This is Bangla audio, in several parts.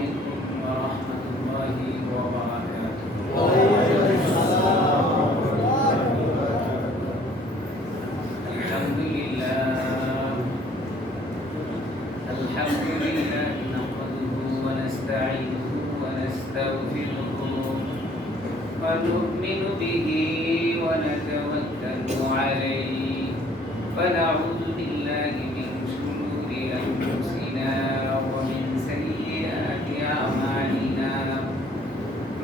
عليكم ورحمة الله وبركاته. الحمد لله نحمده ونستعينه ونستغفره ونؤمن به ونتوكل عليه ونعوذ بالله من شرور أنفسنا ومن سيئات أعمالنا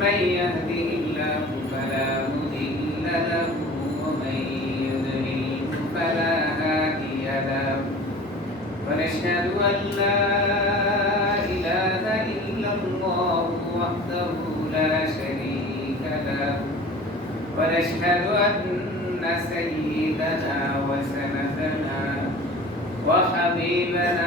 من يهده الله فلا مضل له ومن يضلل فلا هادي له ونشهد أن لا إله إلا الله وحده لا شريك له ونشهد أن سيدنا وسندنا وحبيبنا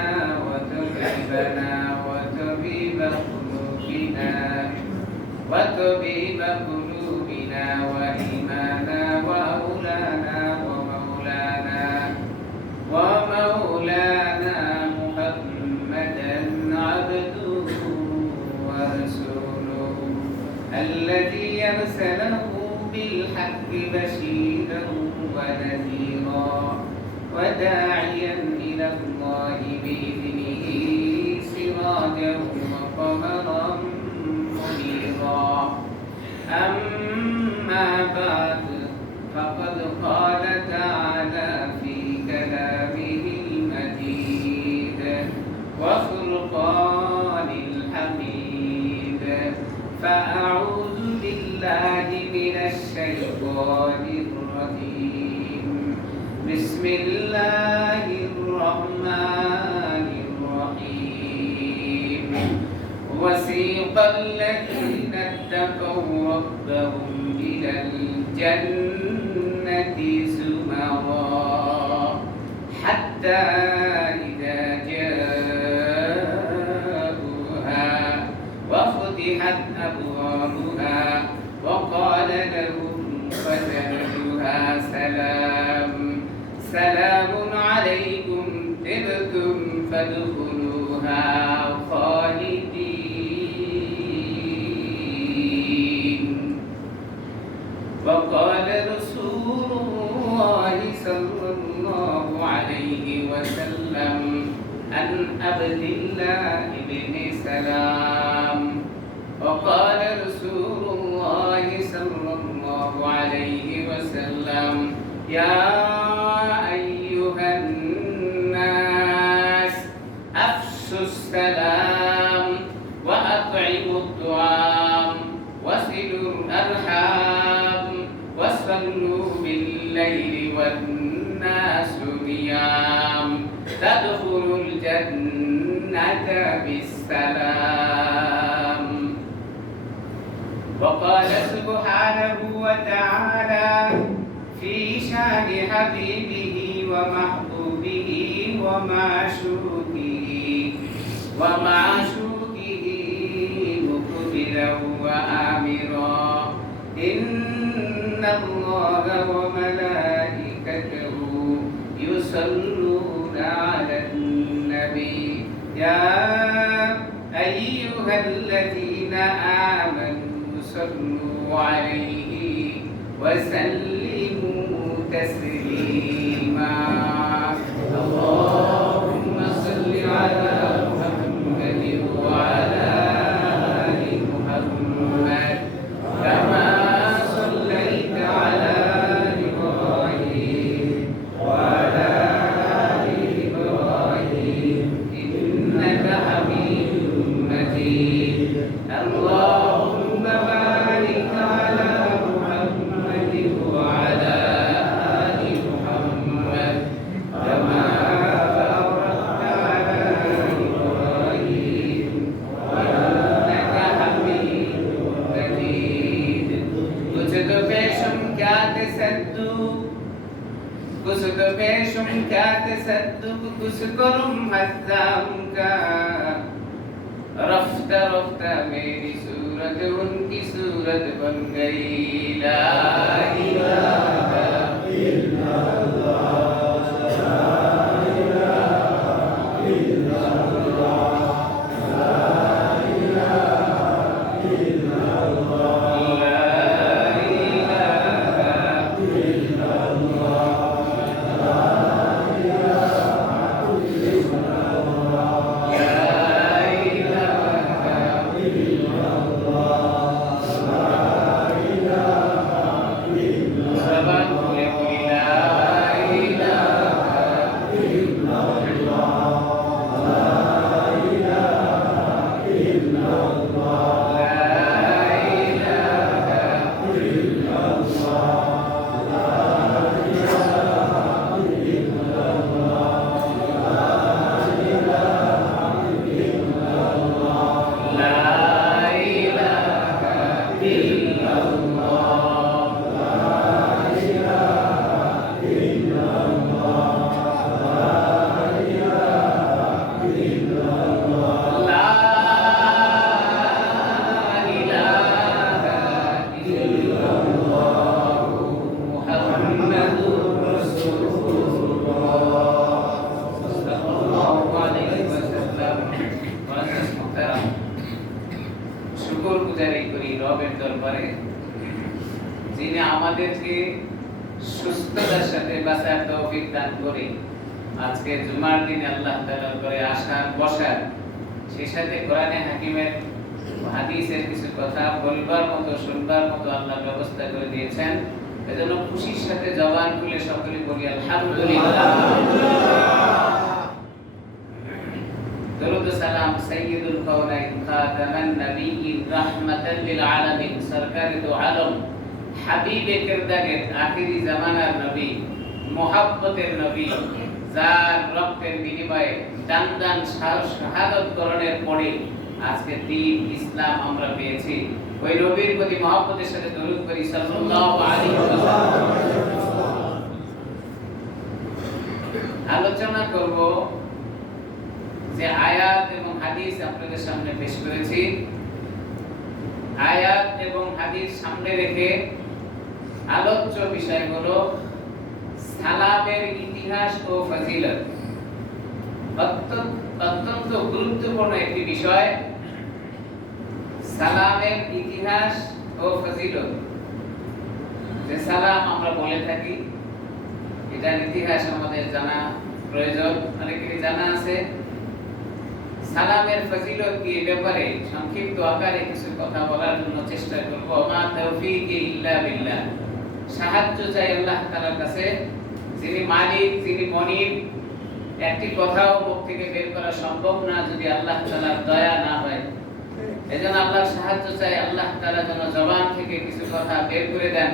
وطبيب قلوبنا وإيمانا ومولانا محمدا عبده ورسوله الذي أرسله بالحق بشيرا ونذيرا وداعيا إلى الله بإذنه سراجا وقمرا منيرا أما بعد فقد قال تعالى في كلامه المجيد وفرقان الحميد فأعوذ بالله من الشيطان الرجيم بسم الله الرحمن الرحيم وسيق الذين اتقوا ربهم إلى الجنة زمرا حتى إذا جاءوها وفتحت أبوابها وقال لهم خزنتها سلام عليكم طبتم فادخلوها خالدين. وقال رسول الله صلى الله عليه وسلم عن عبد الله بن سلام وقال رسول الله صلى الله عليه وسلم يا أيها الناس أفشوا السلام وأطعموا الطعام وصلوا الأرحام وصلوا بالليل والناس نيام تدخلوا الجنة بالسلام. وقال سبحانه وتعالى في شان حبيبه ومحبوبه ومعشوقه مقبلا وآمرا إن الله وملائكته يصلون على النبي يا أيها الذين آمنوا صلوا عليه وسلموا تسليما. اللهم صل على محمد وعلى آل محمد كما صليت على إبراهيم وعلى آل إبراهيم إنك حميد مجيد. اللهم بارك على محمد وعلى آل محمد كما باركت على إبراهيم إنك حميد مجيد. कुछ तो पेशुम क्या तसद्दुक कुछ करुम हज़्ज़ाम का रफ्ता रफ्ता मेरी सूरत उनकी सूरत बन गई. ला इलाहा इल्लल्लाह ला इलाहा इल्लल्लाह ला শুকর গুজারি করি রবের দরবারে, যিনি আমাদেরকে সুস্থতার সাথে বাঁচার তৌফিক দান করে আজকে জুমার দিনে আল্লাহ তাআলার ঘরে আসার বসার, সেই সাথে কোরআনে হাকিমের হাদিসের কিছু কথা বলবার মতো শুনবার মতো আল্লাহ ব্যবস্থা করে দিয়েছেন। এজন্য খুশির সাথে জবান খুলে সকলে বলি আলহামদুলিল্লাহ। দরুদ সালাম সাইয়্যিদুল কাওনাইন খাতামান নবিয়্যিন রাহমাতাল লিল আলামিন সরকারে দো আলম হাবিবে কিরদারের আখিরি জামানার নবী, মুহাব্বতের নবী, যার রক্তের বিনিময়ে দান দান শাহাদাত করণের পরে আজকে দ্বীন ইসলাম আমরা পেয়েছি। ওই নবীর প্রতি মুহাব্বতের সাথে দরুদ করি সাল্লাল্লাহু আলাইহি ওয়াসাল্লাম। আলোচনা করব যে আয়াত এবং হাদিস আপনাদের সামনে পেশ করেছি। আয়াত এবং হাদিস সামনে রেখে আলোচ্য বিষয় হলো সালামের ইতিহাস ও ফজিলত। অত্যন্ত গুরুত্বপূর্ণ একটি বিষয় সালামের ইতিহাস ও ফজিলত। যে সালাম আমরা বলে থাকি, এটার ইতিহাস আমাদের জানা প্রয়োজন, অনেকেরই জানা আছে। সালামের ফজিলত কি ব্যাপারে সংক্ষিপ্ত আকারে কিছু কথা বলার জন্য চেষ্টা করব। মা তাওফীকি ইল্লা বিল্লাহ, সাহায্য চাই আল্লাহ তাআলার কাছে, যিনি মালিক, যিনি মনিব। একটি কথাও মুখ থেকে বের করা সম্ভব না যদি আল্লাহ তাআলার দয়া না হয়। এজন্য আল্লাহর সাহায্য চাই, আল্লাহ তাআলা যেন জবান থেকে কিছু কথা বের করে দেন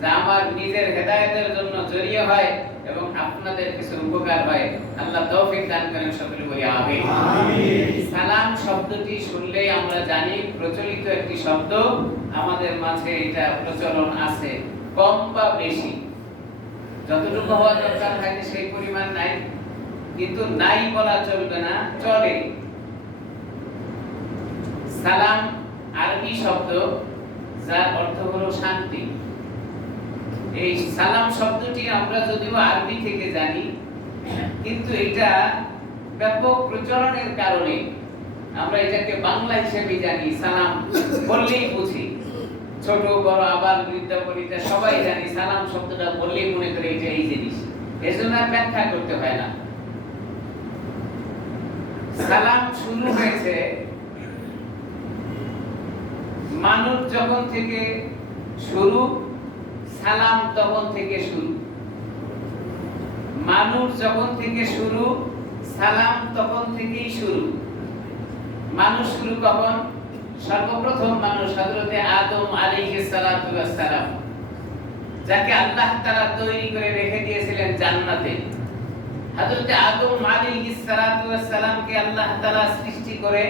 যা আমার নিজের হেদায়েতের জন্য জড়িয়ে হয় এবং আপনাদের কিছু উপকার হয়। আল্লাহ তৌফিক দান করেন, সকলে বলি আমিন। সালাম শব্দটি শুনলেই আমরা জানি প্রচলিত একটি শব্দ, আমাদের মাঝে এটা প্রচলন আছে, কম বা বেশি। যতটুকু হওয়া দরকার থাকে সেই পরিমাণ নাই, কিন্তু নাই বলা চলবে না, চলে। সালাম আরবি শব্দ যার অর্থ হলো শান্তি। এই সালাম শব্দটি আমরা যদিও আরবি থেকে জানি, কিন্তু এটা ব্যাপক প্রচলনের কারণে আমরা এটাকে বাংলা হিসেবে জানি। সালাম বললেই বুঝি, ছোট বড় আবার বৃদ্ধা বনিতা সবাই জানি। সালাম শব্দটা বললেই মনে করে এটা এই জিনিস, এজন্য আর ব্যাখ্যা করতে হয় না। সালাম শুরু হয়েছে মানুষ যখন থেকে শুরু, সালাম তখন থেকে শুরু। মানুষ যখন থেকে শুরু, সালাম তখন থেকেই শুরু। মানুষ শুরু কখন? সর্বপ্রথম মানুষ হযরতে আদম আলাইহিস সালাতু ওয়াস সালাম, যাকে আল্লাহ তাআলা তৈরি করে রেখে দিয়েছিলেন জান্নাতে। হযরতে আদম আলাইহিস সালাতু ওয়াস সালামকে আল্লাহ তাআলা সৃষ্টি করে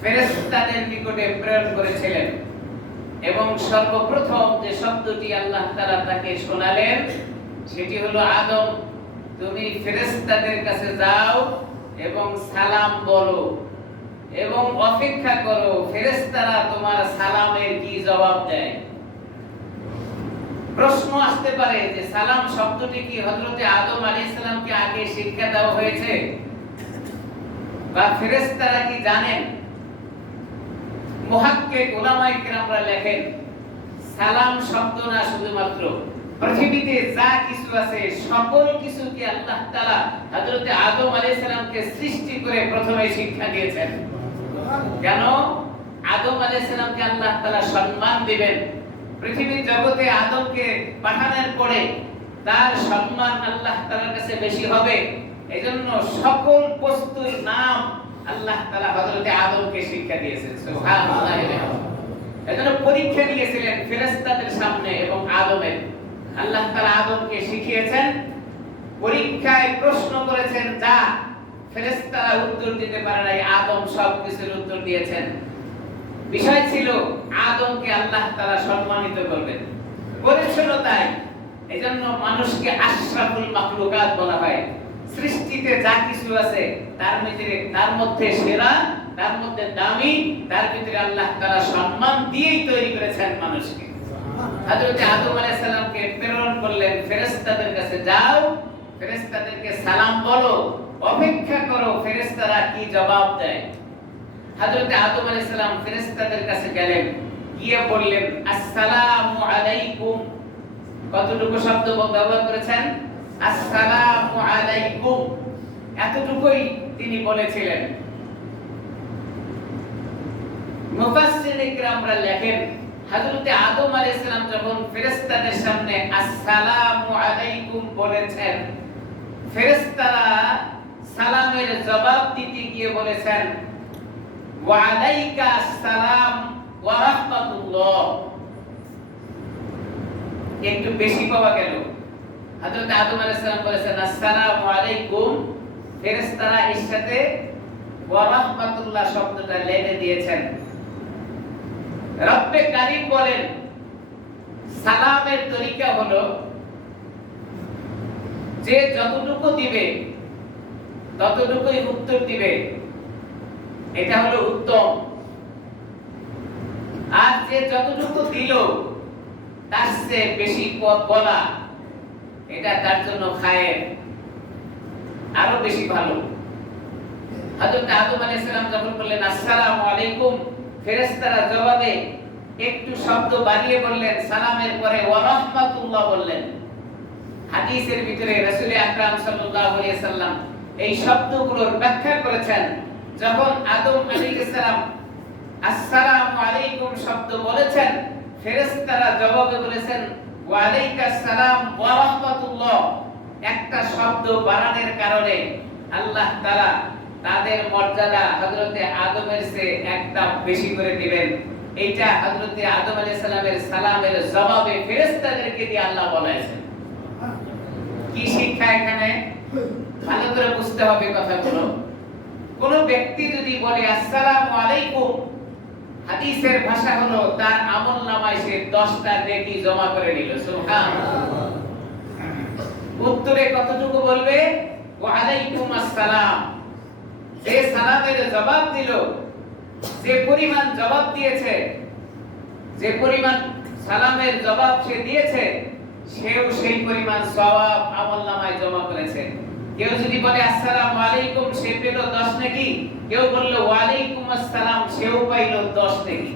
ফেরেশতাদের নিকটে প্রেরণ করেছিলেন এবং সর্বপ্রথম যে শব্দটি আল্লাহ তাআলা তাকে শোনালেন সেটি হলো, আদম তুমি ফেরেশতাদের কাছে যাও এবং সালাম বলো এবং অপেক্ষা করো ফেরেশতারা তোমার সালামের কি জবাব দেয়। প্রশ্ন আসতে পারে যে সালাম শব্দটি কি হযরতে আদম আলাইহিস সালামকে আগে শিক্ষা দেওয়া হয়েছে বা ফেরেশতারা কি জানেন? মুহাক্কিক উলামায়ে কিরামরা লেখেন, সালাম শব্দ না শুধুমাত্র পৃথিবীতে যা কিছু আছে সকল কিছুকে আল্লাহ তাআলা হযরতে আদম আলাইহিস সালামকে সৃষ্টি করে প্রথমে শিক্ষা দিয়েছেন। কেন? আদম আলাইহিস সালামকে আল্লাহ তাআলা সম্মান দিবেন। পৃথিবীর জগতে আদমকে পাঠানোর পরে তার সম্মান আল্লাহ তাআলার কাছে বেশি হবে। এজন্য সকল বস্তুর নাম আল্লাহ তাআলা হযরতে আদমকে শিক্ষা দিয়েছেন। সুবহানাল্লাহ। এজন্য পরীক্ষা নিয়েছিলেন ফেরেশতাদের সামনে এবং আদমের। আল্লাহ তাআলা আদমকে শিখিয়েছেন, পরীক্ষায় প্রশ্ন করেছেন যা ফেরেশতারা উত্তর দিতে পারে নাই, আদম সব কিছুর উত্তর দিয়েছেন। বিষয় ছিল আদমকে আল্লাহ তাআলা সম্মানিত করবেন, করেছিল তাই। এজন্য মানুষকে আশরাফুল মাখলুকাত বলা হয়। সৃষ্টিতে যা কিছু আছে তার মধ্যে সেরা, তার মধ্যে দামি, তার ভিতরে আল্লাহ তাআলা সম্মান দিয়েই তৈরি করেছেন মানুষকে। হযরত আদম আলাইহিস সালামকে প্রেরণ করলেন, ফেরেশতাদের কাছে যাও, ফেরেশতাদেরকে সালাম বলো, অপেক্ষা করো ফেরেশতারা কি জবাব দেয়। হযরত আদম আলাইহিস সালাম ফেরেশতাদের কাছে গেলেন, গিয়ে বললেন আসসালামু আলাইকুম। কতটুকু শব্দ ব্যবহার করেছেন? আসসালামু আলাইকুম, এতটুকুই তিনি বলেছিলেন। মুফাসসির ইকরামরা লেখেন হযরত আদম আলাইহিস সালাম যখন ফেরেশতাদের সামনে আসসালামু আলাইকুম বলেছেন, ফেরেশতারা সালামের জবাব দিতে গিয়ে বলেছেন ওয়া আলাইকা আসসালাম ওয়া রাহমাতুল্লাহ। একটু বেশি পাওয়া গেল। হযরত আদম আলাইহিস সালাম বলেছেন আসসালামু আলাইকুম, ফেরেশতারা এর সাথে ওয়া রাহমাতুল্লাহ শব্দটা লেগে দিয়েছেন। রব্বে কারীম বলেন সালামের তরিকা হলো যে যতটুকু দিবে ততটুকুই উত্তর দিবে, এটা হলো উত্তম। আর যে যতটুকু দিল তার চেয়ে বেশি বলা, এটা তার জন্য খায়ের, আরো বেশি ভালো। হযরত আদম আলাইহিস সালাম যখন বললেন আসসালামু আলাইকুম, ফেরেশতারা জবাবে একটু শব্দ বাড়িয়ে বললেন, সালামের পরে ওয়া রাহমাতুল্লাহ বললেন। হাদিসের ভিতরে রাসূল আকরাম সাল্লাল্লাহু আলাইহি সাল্লাম এই শব্দগুলোর ব্যাখ্যা করেছেন। যখন আদম আলাইহিস সালাম আসসালামু আলাইকুম শব্দ বলেছেন, ফেরেশতারা জবাবে বলেছেন ওয়া আলাইকাস সালাম ওয়া রাহমাতুল্লাহ। একটা শব্দ বাড়ানোর কারণে আল্লাহ তাআলা তাদের মর্যাদা হযরতে আদমের চেয়ে একটা বেশি করে দিবেন। এইটা হযরতে আদম আলাইহিস সালামের সালামের জবাবে ফেরেশতাদেরকে দিয়ে আল্লাহ বলেছেন। কি শিক্ষা এখানে? ভালো করে বুঝতে হবে কথাগুলো। কোন ব্যক্তি যদি বলে আসসালামু আলাইকুম, হাদিসের ভাষা হলো তার আমলনামায় সে 10টা নেকি জমা করে নিল। সুবহানাল্লাহ। উত্তরে কতটুকু বলবে? ওয়া আলাইকুম আসসালাম। যে সালামের জবাব দিল, যে পরিমাণ জবাব দিয়েছে, যে পরিমাণ সালামের জবাব সে দিয়েছে, সেও সেই পরিমাণ সওয়াব আমলনামায় জমা করেছে। কেউ যদি বলে আসসালামু আলাইকুম, সে পেল 10 নেকি। কেউ বলল ওয়া আলাইকুম আসসালাম, সেও পাইল 10 নেকি।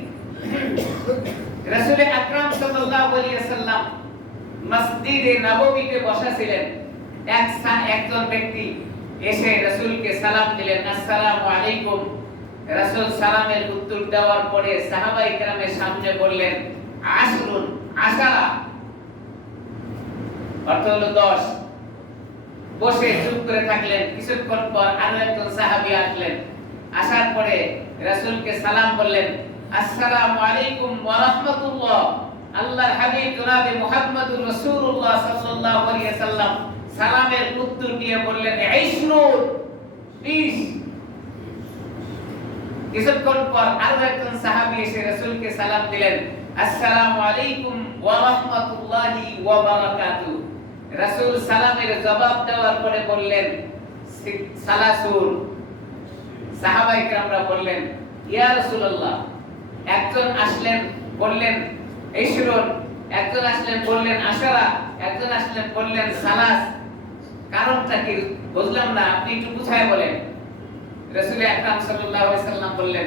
রাসূল আকরাম সাল্লাল্লাহু আলাইহি ওয়াসাল্লাম মসজিদে নববীতে বসা ছিলেন। একজন ব্যক্তি এসে রাসূলকে সালাম দিলেন, আসসালামু আলাইকুম। রাসূল সালামের উত্তর দেওয়ার পরে সাহাবায়ে কেরামের সামনে বললেন আশরুন, আশারা, অর্থ হলো 10। বসে চুপ করে থাকলেন। কিছুক্ষণ পর আরো একজন সাহাবী আসলেন। আসার পরে রাসূলকে সালাম বললেন আসসালামু আলাইকুম ওয়া রাহমাতুল্লাহ। আল্লাহর হাবিব জনাবে মুহাম্মদুর রাসূলুল্লাহ সাল্লাল্লাহু আলাইহি ওয়াসাল্লাম সালামের উত্তর দিয়ে বললেন 20। কিছুক্ষণ পর আরো একজন সাহাবী এসে রাসূলকে সালাম দিলেন আসসালামু আলাইকুম ওয়া রাহমাতুল্লাহি ওয়া বারাকাতুহু। রাসূল সালামের জবাব দেওয়ার পরে বললেন 30। সাহাবায়ে কেরামরা বললেন ইয়া রাসূলুল্লাহ। একজন আসলেন বললেন 20, একজন আসলেন বললেন 10, একজন আসলেন বললেন 30। কারণটা কি বুঝলাম না, আপনি একটু বুঝায় বলেন। রাসূল আকরাম সাল্লাল্লাহু আলাইহি সাল্লাম বললেন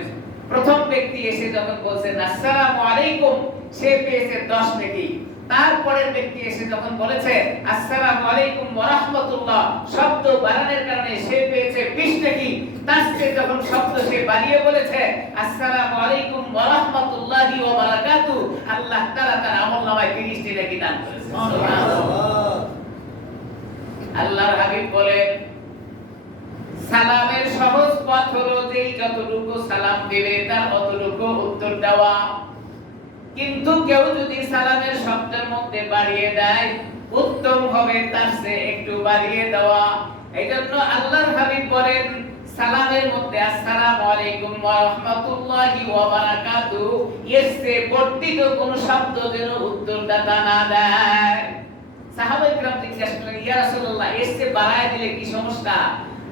প্রথম ব্যক্তি এসে যখন বলছেন আসসালামু আলাইকুম, সে পেয়েছে 10 নেকি। তারপরের ব্যক্তি এসে যখন বলেছে আসসালামু আলাইকুম ওয়া রাহমাতুল্লাহ, শব্দ বাড়ানোর কারণে সে পেয়েছে 20 নেকি। তার চেয়ে যখন শব্দ সে বাড়িয়ে বলেছে আসসালামু আলাইকুম ওয়া রাহমাতুল্লাহি ওয়া বারাকাতুহু, আল্লাহ তাআলা তার আমলনামায় 30টি নেকি দান করেছেন। সুবহানাল্লাহ। আল্লাহর হাবিব বলেন সালামের সহজ পথ হলো যে যতটুকু সালাম দিবে তার অতটুকু উত্তর দেওয়া। কিন্তু কেউ যদি সালামের শব্দের মধ্যে বাড়িয়ে দেয়, উত্তম হবে তার চেয়ে একটু বাড়িয়ে দেওয়া। এইজন্য আল্লাহর হাবিব বলেন সালামের মধ্যে আসসালামু আলাইকুম ওয়া রাহমাতুল্লাহি ওয়া বারাকাতুহু এর চেয়ে বর্ধিত কোন শব্দ যেন উত্তরদাতা না দেয়। সাহাবায়ে কেরাম জিজ্ঞাসা করলেন ইয়া রাসূলুল্লাহ, এর চেয়ে বাড়ায় দিলে কি সমস্যা?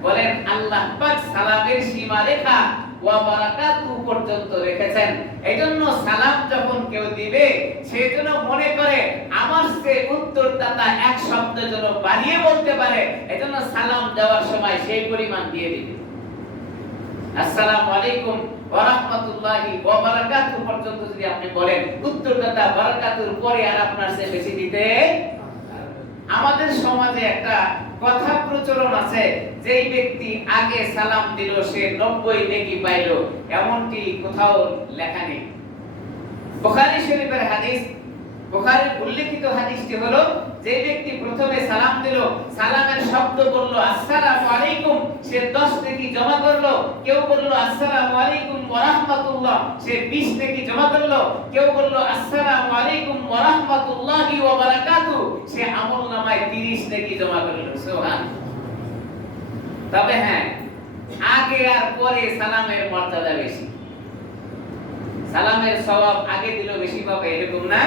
বলেন আল্লাহ পাক সালামের সীমা রেখা ওয়া বারাকাতুহু পর্যন্ত রেখেছেন। এইজন্য সালাম যখন কেউ দিবে সে যেন মনে করে আমার চেয়ে উত্তরদাতা এক শব্দ যেন বাড়িয়ে বলতে পারে, এইজন্য সালাম দেওয়ার সময় সেই পরিমাণ দিয়ে দিবে। আসসালামু আলাইকুম ওয়া রাহমাতুল্লাহি ওয়া বারাকাতুহু পর্যন্ত যদি আপনি বলেন, উত্তরদাতা বারাকাতুর পরে আর আপনার চেয়ে বেশি দিতে। আমাদের সমাজে একটা কথা প্রচলন আছে, যেই ব্যক্তি আগে সালাম দিল সে 90 নেকি পাইল, এমনটি কোথাও লেখা নেই। বুখারী শরীফের হাদিস, বুখারীর উল্লেখিত হাদিসটি হলো, যে ব্যক্তি প্রথমে সালাম দিল, সালামের শব্দ বলল আসসালামু আলাইকুম, সে 10 নেকি জমা করলো। কেউ বলল আসসালামু আলাইকুম ওয়া রাহমাতুল্লাহ, সে 20 নেকি জমা করলো। কেউ বলল আসসালামু আলাইকুম ওয়া রাহমাতুল্লাহি ওয়া বারাকাতুহু, সে আমলনামায় 30 নেকি জমা করলো। সুবহানাল্লাহ। তবে হ্যাঁ, আগে আর পরে সালামের মর্যাদা বেশি। সালামের সওয়াব আগে দিল বেশি পাবে এরকম না,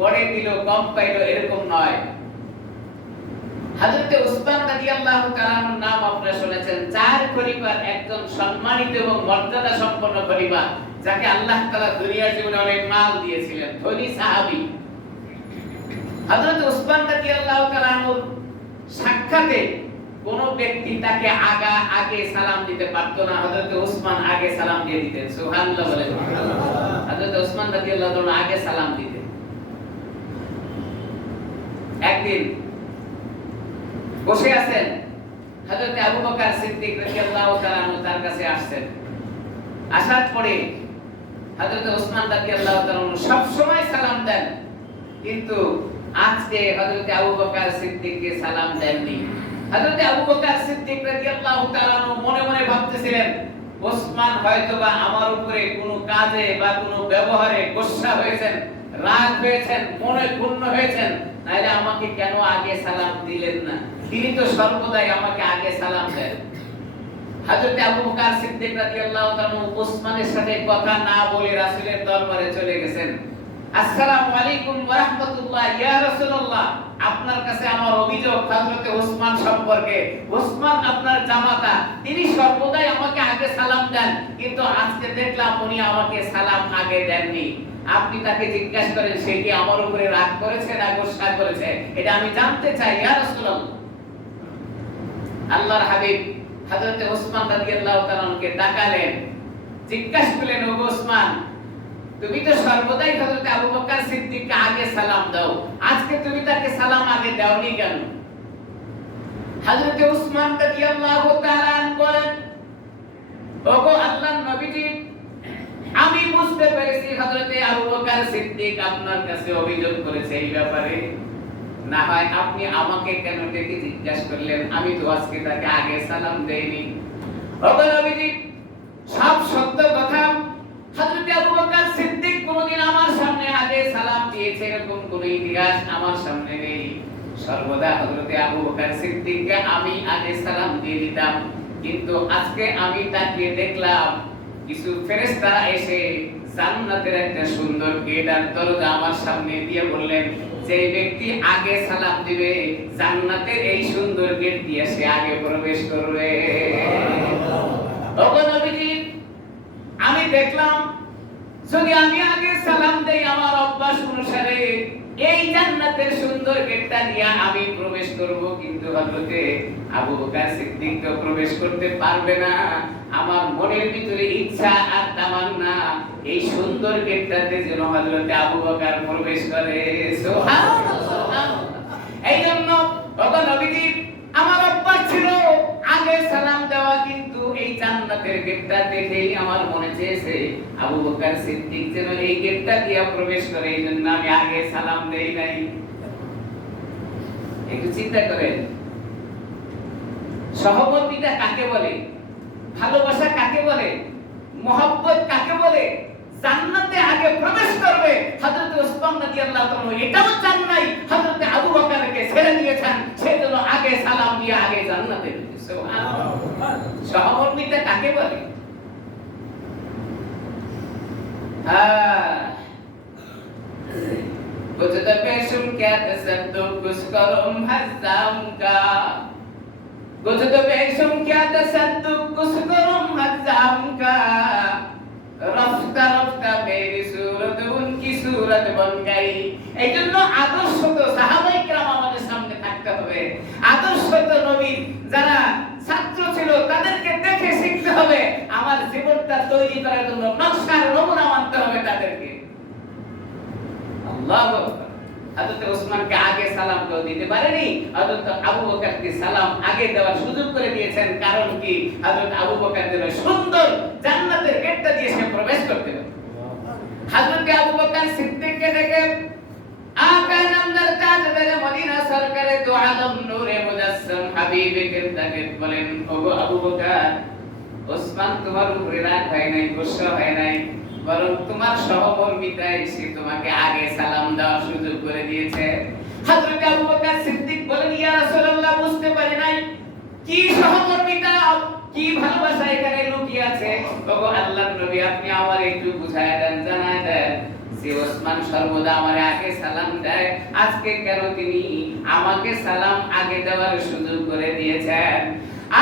পরে দিল কম পাইলো এরকম নয়। হযরত উসমান রাদিয়াল্লাহু তাআলার নাম আপনারা শুনেছেন, 4 খলিফার একজন সম্মানিত এবং মর্যাদা সম্পন্ন খলিফা, যাকে আল্লাহ তাআলা দুনিয়ার জীবনে অনেক মাল দিয়েছিলেন, ধনী সাহাবী। হযরত উসমান রাদিয়াল্লাহু তাআলার সাক্ষাতে কোন ব্যক্তি তাকে আগে সালাম দিতে পারতো না, হযরত উসমান আগে সালাম দিয়ে দিতেন। সুবহানাল্লাহ বলেন। হযরত উসমান রাদিয়াল্লাহু তাআলা আগে সালাম দিতেন। একদিন বসে আছেন, হযরত আবু বকর সিদ্দিক রাদিয়াল্লাহু তাআলা তার কাছে আসছেন। আসার পরে হযরত উসমান রাদিয়াল্লাহু তাআলা সব সময় সালাম দেন, কিন্তু আজকে হযরত আবু বকর সিদ্দিককে সালাম দেননি। হযরত আবু বকর সিদ্দিক রাদিয়াল্লাহু তাআলা মনে মনে ভাবতেছিলেন, ওসমান হয়তোবা আমার উপরে কোনো কাজে বা কোনো ব্যবহারে গোসা হয়েছেন, রাগ হয়েছেন, মনে ক্ষুণ্ণ হয়েছেন, নাইলে আমাকে কেন আগে সালাম দিলেন না? তিনি তো সর্বদাই আমাকে আগে সালাম দেন। হযরত আবু বকর সিদ্দিক রাদিয়াল্লাহু তাআলা ওসমানের সাথে কথা না বলে রাসূলের দরবারে চলে গেছেন। আসসালামু আলাইকুম ওয়া রাহমাতুল্লাহ, ইয়া রাসূলুল্লাহ, আপনার কাছে আমার অভিযোগ হযরত ওসমান সম্পর্কে। ওসমান আপনার জামাতা, তিনি সর্বদাই আমাকে আগে সালাম দেন, কিন্তু আজকে দেখলাম উনি আমাকে সালাম আগে দেননি। আপনি তাকে জিজ্ঞাসা করেন সে কি আমার উপরে রাগ করেছে না গোসা করেছে, এটা আমি জানতে চাই ইয়া রাসূলুল্লাহ। আল্লাহর হাবিব হযরত ওসমান রাদিয়াল্লাহু তাআলাকে ডাকালেন, জিজ্ঞাসা করলেন, ও ওসমান, তুমি তো সর্বদাই হযরত আবু বকর সিদ্দিককে আগে সালাম দাও, আজকে তুমি তাকে সালাম আগে দাওনি কেন? হযরত ওসমান রাদিয়াল্লাহু তাআলা বলেন, ওগো আল্লাহর নবীজি, আমি বুঝতে পেরেছি হযরত আবু বকর সিদ্দিক আপনার কাছে অভিযোগ করেছে এই ব্যাপারে। না হয় আপনি আমাকে কেন ডেকে জিজ্ঞাসা করলেন? আমি তো আজকে তাকে আগে সালাম দেইনি। ওগো নবীজি, সব সত্য কথা। হযরত আবু বকর সিদ্দিক কোনদিন আমার সামনে আগে সালাম দিয়েছে এরকম কোন ইতিহাস আমার সামনে নেই। সর্বদা হযরত আবু বকর সিদ্দিককে আমি আগে সালাম দিয়ে দিতাম, কিন্তু আজকে আমি তাকে দেখলাম কিছু ফেরেশতারা এসে জান্নাতের একটা সুন্দর গেট আর দরজা আমার সামনে দিয়ে বললেন, যে ব্যক্তি আগে সালাম দিবে জান্নাতের এই সুন্দর গেট দিয়ে সে আগে প্রবেশ করবে। ওগো নবীজি, আমি দেখলাম যদি আমি আগে সালাম দেই আমার অভ্যাস অনুসারে এই জান্নাতের সুন্দর গেটটা দিয়ে আমি প্রবেশ করব, কিন্তু হযরত আবু বকর সিদ্দিক তো প্রবেশ করতে পারবে না। আমার মনের ভিতরে ইচ্ছা আর তামান্না এই সুন্দর গেটটাতে যেন হযরত আবু বকর প্রবেশ করে। সুবহানাল্লাহ। এইজন্য ওগো নবীজি, আমার অভ্যাস ছিল আগে সালাম দেওয়া, কিন্তু এই জান্নাতের গেটটা দেখেই আমার মনে চেয়েছে আবু বকর সিদ্দিক যেন এই গেটটা দিয়ে প্রবেশ করে, এইজন্য আমি আগে সালাম দেই নাই। একটু চিন্তা করেন, সহমর্মিতা কাকে বলে? ভালোবাসা কাকে বলে? মহব্বত কাকে বলে? জান্নাতে আগে প্রবেশ করবে হযরত ওসমান রাদিয়াল্লাহু তাআলা এটাও চান নাই হযরত আবু বকরকে ছেড়ে দিয়েছেন, সেজন্য আগে সালাম দিয়ে আগে জান্নাতে ঢুকেছে। সুবহানাল্লাহ। সহমর্মিতা কাকে বলে? कुछ तो पेशुम क्या तसद्दुक कुछ करूम हज़ाम का, कुछ तो पेशुम क्या तसद्दुक कुछ करूम हज़ाम का, रफ्ता रफ्ता मेरी सूरत उनकी सूरत बन गई। এই জন্য আদর্শ তো সাহাবায়ে কেরাম আমাদের সামনে থাকতে হবে। আদর্শ তো নবীর যারা ছাত্র ছিল তাদেরকে দেখে শিখতে হবে, আমার জীবনটা তৈরি করার জন্য নকশার নমুনা মানতে হবে তাদেরকে। আল্লাহু আকবার। হযরত ওসমানকে আগে সালাম কেউ দিতে পারেনি, হযরত আবু বকরকে সালাম আগে দেওয়ার সুযোগ করে দিয়েছেন। কারণ কি? হযরত আবু বকর যেন সুন্দর জান্নাতের গেটটা দিয়ে সে প্রবেশ করতে পারে। হযরত আবু বকর সিদ্দিককে দেখে আকা নামদার তাজদার মদিনা সরকারে দো আলম নূরে মুজাসসাম হাবিবে কিরদাকে বলেন, ওগো আবু বকর, ওসমান তোমার উপরে রাগ হয় নাই, গুসা হয় নাই, বরং তোমার সহকর্মীটা এসে তোমাকে আগে সালাম দেওয়ার সুযোগ করে দিয়েছে। হযরত আবু বকর সিদ্দিক বলেন, ইয়া রাসূলুল্লাহ, বুঝতে পারি নাই কি সহকর্মীটা, কি ভালোবাসা এখানে লুকিয়ে আছে। ওগো আল্লাহর নবী, আপনি আমার একটু বুঝায় দেন, জানায় দেন, যে ওসমান সর্বদা আমারে আগে সালাম দেয়, আজকে কেন তিনি আমাকে সালাম আগে দেওয়ার সুযোগ করে দিয়েছেন।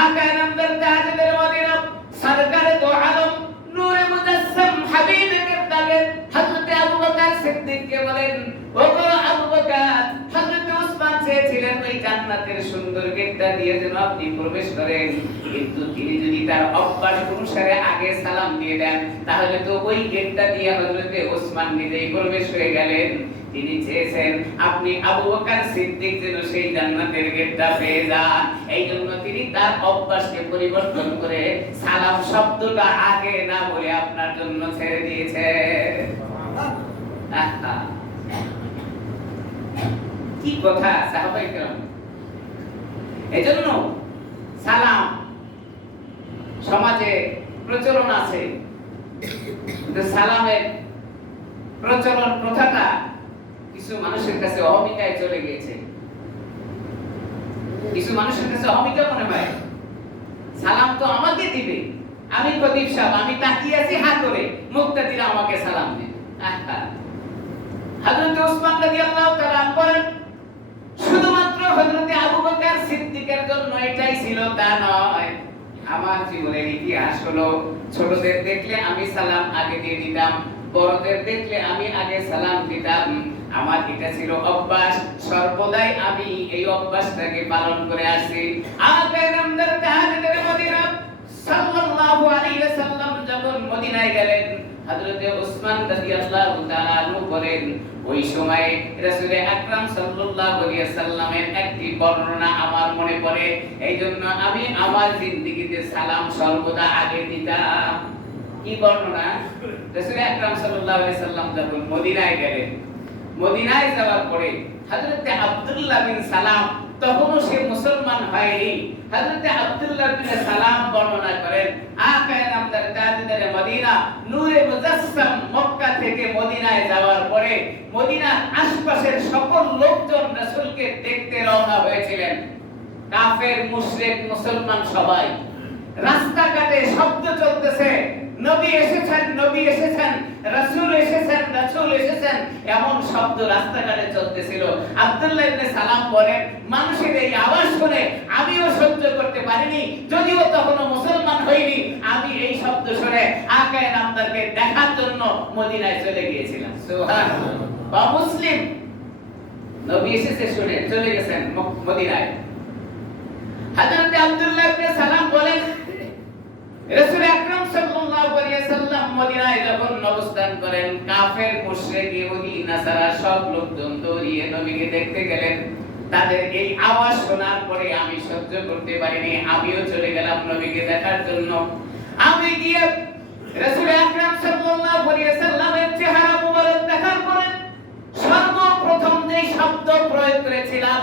আকা নামদার তাজদার মদিনা সরকারে দো আলম নূরে মুজাসসাম হাবিবে কিরদাকে হযরত আবু বকর সিদ্দিককে বলেন, ওগো আবু বকর, হযরত ওসমান চেয়েছিলেন ওই জান্নাতের সুন্দর গেটটা দিয়ে যেন আপনি প্রবেশ করেন, কিন্তু তিনি যদি তার অভ্যাস অনুসারে আগে সালাম দিয়ে দেন, তাহলে তো ওই গেটটা দিয়ে হযরত ওসমান নিজেই প্রবেশ হয়ে গেলেন। তিনি চেয়েছেন আপনি আবু বকর সিদ্দিক যেন সেই জান্নাতের গেটটা পেয়ে যান। এই জন্য তিনি তার অভ্যাসকে পরিবর্তন করে সালাম শব্দটা আগে না বলে আপনার জন্য ছেড়ে দিয়েছে। কি কথা সাহাবায়ে কেরাম! এজন্য সালাম সমাজে প্রচলন আছে, কিন্তু সালামের প্রচলন প্রথাটা কিছু মানুষের কাছে অহমিকায় চলে গিয়েছে। কিছু মানুষের কাছে অহমিকা মনে হয়, সালাম তো আমাকে দিবে, আমি খতিব সাহেব, আমি তাকিয়ে আছি হাত করে, মুক্তাদিরা আমাকে সালাম দেবে। হযরত ওসমান রাদিয়াল্লাহু তাআলা বলেন, শুধুমাত্র হযরত আবু বকর সিদ্দিকের জন্য এটাই ছিল তা নয়। আমার জীবনের ইতিহাস হলো, ছোটদের দেখলে আমি সালাম আগে দিয়ে দিতাম, বড়দের দেখলে আমি আগে সালাম দিতাম। আমার এটা ছিল অভ্যাস, সর্বদাই আমি এই অভ্যাসটাকে পালন করে আসছি। আগে নামদার তাজদার মদিনা সাল্লাল্লাহু আলাইহি ওয়াসাল্লাম যখন মদিনায় গেলেন, হযরত ওসমান রাদিয়াল্লাহু তাআলা আনহু বলেন, ওই সময় রাসূল আকরাম সাল্লাল্লাহু আলাইহি ওয়াসাল্লামের একটি বর্ণনা আমার মনে পড়ে, এইজন্য আমি আমার জিন্দেগিতে সালাম সর্বদা আগে দিতাম। কি বর্ণনা? রাসূল আকরাম সাল্লাল্লাহু আলাইহি ওয়াসাল্লাম যখন মদিনায় গেলেন, মদিনায় যাওয়ার পরে হযরত আব্দুল্লাহ বিন সালাম, তখনও সে মুসলমান হয়নি, হযরত আব্দুল্লাহ বিন সালাম বর্ণনা করেন, আকা নামদার তাজদার মদিনা নূরে মুজাসসাম মক্কা থেকে মদিনায় যাওয়ার পরে মদিনার আশপাশের সকল লোকজন রাসূলকে দেখতে রওনা হয়েছিলেন। কাফের, মুশরিক, মুসলমান সবাই। রাস্তাঘাটে শব্দ চলতেছে, নবী এসেছেন, নবী এসেছেন, রাসূল এসেছেন, রাসূল এসেছেন, এমন শব্দ রাস্তাঘাটে চলতেছিল। আব্দুল্লাহ ইবনে সালাম বলেন, মানুষের এই আওয়াজ শুনে আমিও সহ্য করতে পারিনি, যদিও তখনও মুসলমান হইনি, আমি এই শব্দ শুনে আকায়ে নামদারকে দেখার জন্য মদিনায় চলে গিয়েছিলাম। সুবহানাল্লাহ। বা মুসলিম, নবী এসেছে শুনে চলে গেছেন মদিনায়। হযরত আব্দুল্লাহ ইবনে সালাম বলেন, রাসূল আকরাম সাল্লাল্লাহু আলাইহি ওয়াসাল্লাম মদিনায় যখন অবস্থান করেন, কাফের, মুশরিক, ইহুদি, নাসারা সব লোকজন দৌড়িয়ে নবীকে দেখতে গেলেন। তাদের এই আওয়াজ শোনার পরে আমি সহ্য করতে পারিনি, আমিও চলে গেলাম নবীকে দেখার জন্য। আমি গিয়ে রাসূল আকরাম সাল্লাল্লাহু আলাইহি ওয়াসাল্লামের চেহারা মুবারক দেখার পরে সর্বপ্রথম যে শব্দ প্রয়োগ করেছিলাম,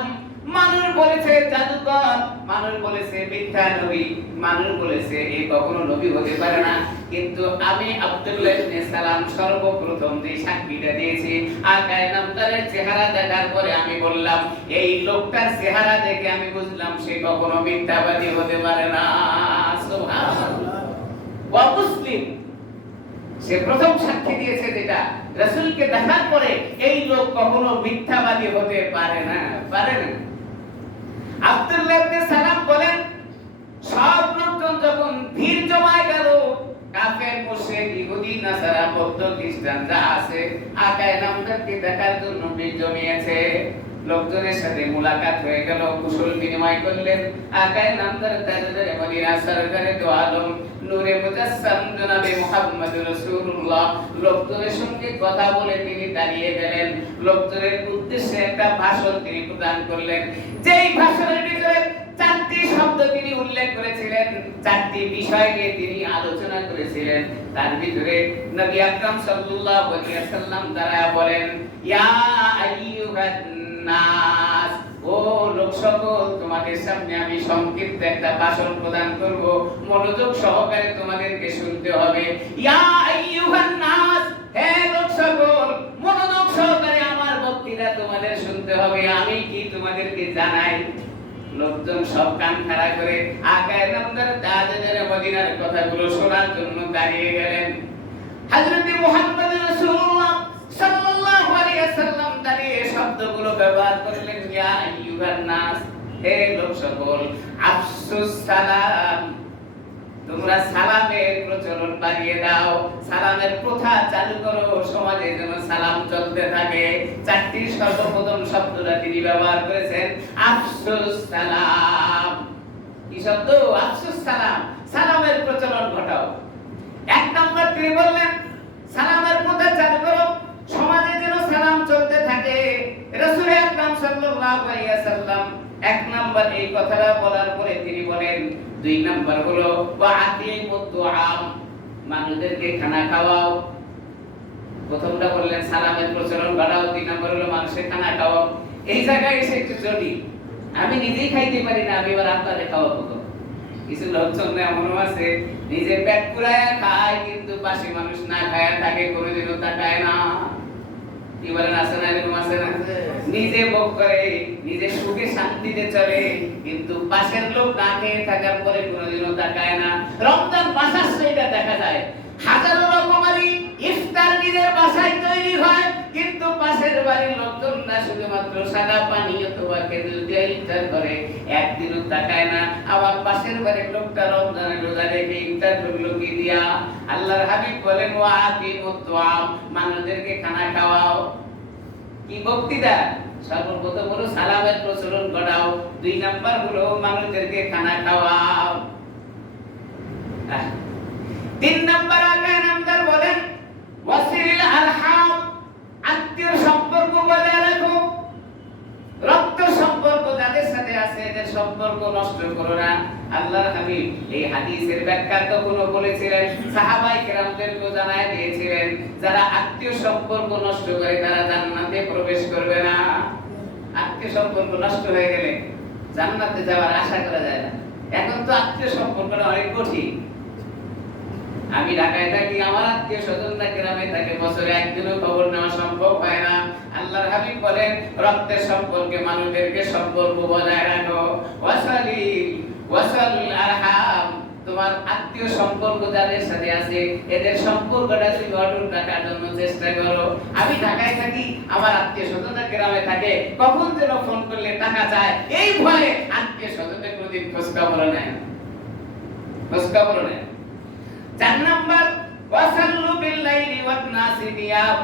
মানুষ বলেছে জাদুকর, মানুষ বলেছে মিথ্যা নবী, মানুষ বলেছে এই কখনো নবী হতে পারে না, কিন্তু আমি আব্দুল্লাহ ইবনে সালাম সর্বপ্রথম যে সাক্ষীটা দিয়েছি, আকায়ে নামদারের চেহারা দেখার পরে আমি বললাম, এই লোকটার চেহারা দেখে আমি বুঝলাম সে কখনো মিথ্যাবাদী হতে পারে না। সুবহানাল্লাহ। ওয়া মুসলিম, সে প্রথম সাক্ষী দিয়েছে যেটা, রাসূলকে দেখার পরে এই লোক কখনো মিথ্যাবাদী হতে পারে না, পারে না। আব্দুল্লাহ ইবনে সালাম বলেন, সব লোকজন যখন ভিড় জমায় গেল, কাফের, মুশরিক, ইহুদি, নাসারা, বৌদ্ধ, খ্রিস্টান যা আছে, আকায়ে নামদারকে দেখার জন্য ভিড় জমিয়েছে। লোকজনের সাথে মুলাকাত হয়ে গেল, কুশল বিনিময় করলেন। আকায়ে নামদার তাজদার মদিনা সরকারে দো আলম নূরে মুজাসসাম জনাবে মুহাম্মদ রাসূলুল্লাহ লোকজনের সঙ্গে কথা বলে তিনি দাঁড়িয়ে গেলেন। লোকজনের উদ্দেশ্যে একটা ভাষণ তিনি প্রদান করলেন। যেই ভাষণের ভিতরে চারটি শব্দ তিনি উল্লেখ করেছিলেন, চারটি বিষয় নিয়ে তিনি আলোচনা করেছিলেন। তার ভিতরে নবী আকরাম সাল্লাল্লাহু আলাইহি ওয়াসাল্লাম দাঁড়ায়া বলেন, ইয়া আইয়ুহান নাস, ও লোক সকল, তোমাদের সামনে আমি সংক্ষিপ্ত একটা ভাষণ প্রদান করব, মনোযোগ সহকারে তোমাদেরকে শুনতে হবে। ইয়া আইয়ুহান নাস, হে লোক সকল, মনোযোগ সহকারে আমার বক্তৃতা তোমাদের শুনতে হবে। আমি কি তোমাদেরকে জানাই? লোকজন সব কান খাড়া করে আকায়ে নামদার তাজেদার মদিনার কথাগুলো শোনার জন্য দাঁড়িয়ে গেলেন। হযরত মুহাম্মদ রাসূলুল্লাহ সাল্লাল্লাহু আলাইহি ওয়াসাল্লাম দাঁড়িয়ে শব্দগুলো ব্যবহার করলেন, ইয়া আইয়ুহান নাস, হে লোক সকল, আফসুস সালাম, তোমরা সালামের প্রচলন বাড়িয়ে দাও, সালামের প্রথা চালু করো, সমাজে যেন সালাম চলতে থাকে। চারটি সর্বপ্রথম শব্দটা তিনি ব্যবহার করেছেন, আফসুস সালাম। কি শব্দ? আফসুস সালাম, সালামের প্রচলন ঘটাও। এক নম্বর তিনি বললেন, সালামের প্রথা চালু করো, সমাজে যেন সালাম চলতে থাকে। রাসূল আকরাম সাল্লাল্লাহু আলাইহি ওয়াসাল্লাম এক নম্বর এই কথাটা বলার পরে তিনি বলেন, দুই নম্বর হলো ওয়াতিমুদ দুআম, মানুষদেরকে খানা খাওয়াও। প্রথমটা বললেন সালামের প্রচলন বাড়াও, দুই নম্বর হলো মানুষের খানা খাওয়াও। এই জায়গায় এসে একটু জটিল, আমি নিজেই খাইতে পারি না, আমি এবার আপনাদের খাওয়াবো তো। কিছু লোকজন এমনও আছে নিজে পেট পুরায়া খায়, কিন্তু পাশে মানুষ না খায়া থাকে, কোনোদিনও তাকায় না। কি বলেন, আছে না এরকম? আছে না? নিজে ভোগ করে, নিজে সুখে শান্তিতে চলে, কিন্তু পাশের লোক না খেয়ে থাকার পরে কোনোদিনও তাকায় না। রমজান মাস আসলে এটা দেখা যায়, হাজারো রকমারি ইফতার নিজের বাসায় তৈরি হয়, কিন্তু পাশের বাড়ির লোকজনরা শুধুমাত্র সাদা পানি অথবা খেজুর দিয়ে ইফতার করে, একদিনও তাকায় না। আবার পাশের বাড়ির লোকটা রমজানের রোজা রেখে ইফতার করলো কি দিয়া? আল্লাহর হাবিব বলেন, ওয়াতিমুদ দুআম, মানুষদেরকে খানা খাওয়াও। কি বক্তৃতা? সর্বপ্রথম হলো সালামের প্রচলন ঘটাও, দুই নাম্বার হলো মানুষদেরকে খানা খাওয়াও। তিন নাম্বার আকায়ে নামদার বলেন, ওয়াসিলিল আরহাম, আত্মীয় সম্পর্ক বজায় রাখো। রক্ত সম্পর্ক যাদের সাথে আছে এদের সম্পর্ক নষ্ট করো না। আল্লাহর হাবিব এই হাদিসের ব্যাখ্যা তখন বলেছিলেন, সাহাবায়ে কেরামদেরকে জানায় দিয়েছিলেন, যারা আত্মীয় সম্পর্ক নষ্ট করে তারা জান্নাতে প্রবেশ করবে না। আত্মীয় সম্পর্ক নষ্ট হয়ে গেলে জান্নাতে যাওয়ার আশা করা যায় না। এখন তো আত্মীয় সম্পর্কটা অনেক কঠিন। আমি ঢাকায় থাকি, আমার আত্মীয় স্বজনরা গ্রামে থাকে, বছরে একদিনও খবর নেওয়া সম্ভব হয় না। আল্লাহর হাবিব বলেন, রক্তের সম্পর্কে মানুষদেরকে সম্পর্ক বজায় রাখো। ওয়াসাল আরহাম, তোমার আত্মীয় সম্পর্ক যাদের সাথে আছে এদের সম্পর্কটা তুমি অটুট রাখার জন্য চেষ্টা করো। আমি ঢাকায় থাকি, আমার আত্মীয় স্বজনরা গ্রামে থাকে, কখন যেন ফোন করলে টাকা চায়, এই ভয়ে আত্মীয় স্বজনদের প্রতি খোঁজ খবর নেয়। চার নাম্বার, ওয়াসাল্লু বিল্লাইলি ওয়ান নাসি নিয়াম,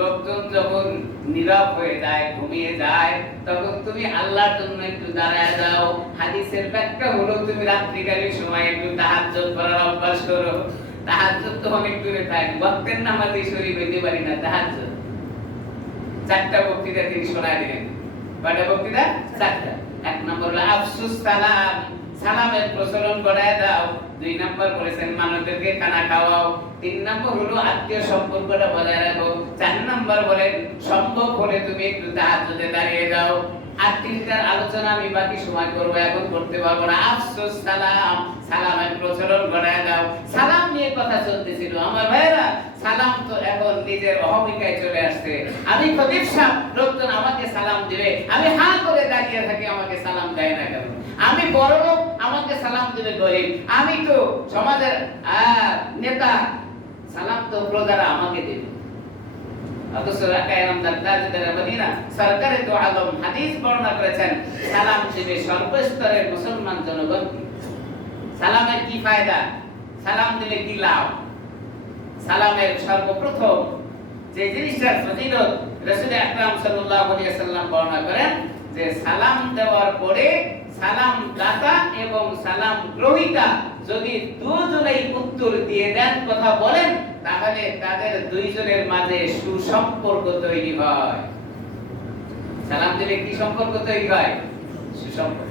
লোকজন যখন নীরব হয়ে যায়, ঘুমিয়ে যায়, তখন তুমি আল্লাহর জন্য একটু দাঁড়ায় যাও। হাদিসের ব্যাখ্যা হলো, তুমি রাত্রিকালীন সময় একটু তাহাজ্জুদ করার অভ্যাস করো। তাহাজ্জুদ তো অনেক দূরে থাকে, ওয়াক্তের নামাজে শরীর হইতে পারি না। তাহাজ্জুদ চারটা বক্তৃতা তিনি শোনায় দিলেন। কয়টা বক্তৃতা? চারটা। এক নম্বর হলো আফসুস সালাম, সালামের প্রচলন করায় দাও। দুই নাম্বার বলেছেন মানুষদেরকে খানা খাওয়াও। তিন নাম্বার হলো আত্মীয় সম্পর্কটা বজায় রাখো। চার নাম্বার বলেন সম্ভব হলে তুমি একটু তাহাজ্জুদে দাঁড়িয়ে যাও। আর তিনটার আলোচনা আমি বাকি সময় করবো, এখন করতে পারবো না। আফসোস সালাম, সালামের প্রচলন করায় দাও। সালাম নিয়ে কথা চলতেছিল আমার ভাইরা। সালাম তো এখন নিজের অহমিকায় চলে আসছে। আমি খতিব সাহেব, লোকজন আমাকে সালাম দিবে, আমি হা করে দাঁড়িয়ে থাকি, আমাকে সালাম দেয় না কেন? আমি বড় লোক, আমাকে সালাম দিবে গরিব। আমি তো সমাজের নেতা, সালাম তো প্রজারা আমাকে দেবে। অথচ আকায়ে নামদার তাজদার মদিনা সরকারে তো আলম হাদিস বর্ণনা করেছেন, সালাম দিবে সর্বস্তরের মুসলমান জনগণ। সালামের কি ফায়দা? সালাম দিলে কি লাভ? সালামের সর্বপ্রথম যে জিনিসটার ফজিলত রাসূল আকরাম সাল্লাল্লাহু আলাইহি ওয়াসাল্লাম বর্ণনা করেন, যে সালাম দেওয়ার পরে সালাম দাতা এবং সালাম গ্রহীতা যদি দুজনেই উত্তর দিয়ে দেন, কথা বলেন, তাহলে তাদের দুইজনের মাঝে সুসম্পর্ক তৈরি হয়। সালাম দিলে কি সম্পর্ক তৈরি হয়? সুসম্পর্ক।